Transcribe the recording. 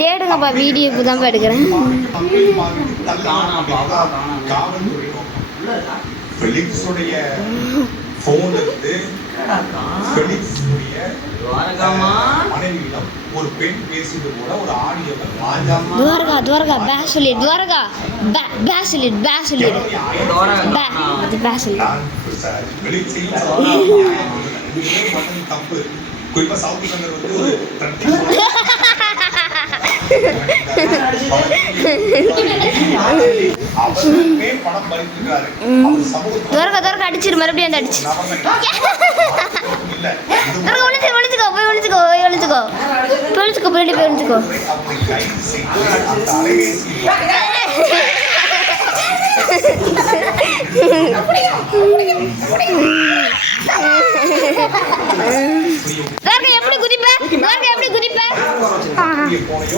தேடுங்கப்பா, video இப்போ தான் எடுக்கிறேன். ஒரு பெண் பேசிட்டு கூட ஒரு ஆடியோ துவாரகா துவாரகா பேசுலிட் துவாரகா பேசுலிட் பேசுலிட் பேசுலிட் தப்பு. குறிப்பா சவுத் சங்கர் வந்து ஒரு படம் பண்ணிருக்காரு. துவாரகா துவாரகா அடிச்சிரு, மறுபடியும் அந்த அடிச்சு ஒழிச்சுக்கோ போய் ஒழிச்சுக்கோ போய் ஒழிச்சுக்கோ போய் ஒழிச்சுக்கோ பின்னாடி போய் ஒழிச்சுக்கோ. எப்படி குதிப்ப எப்படி குதிப்ப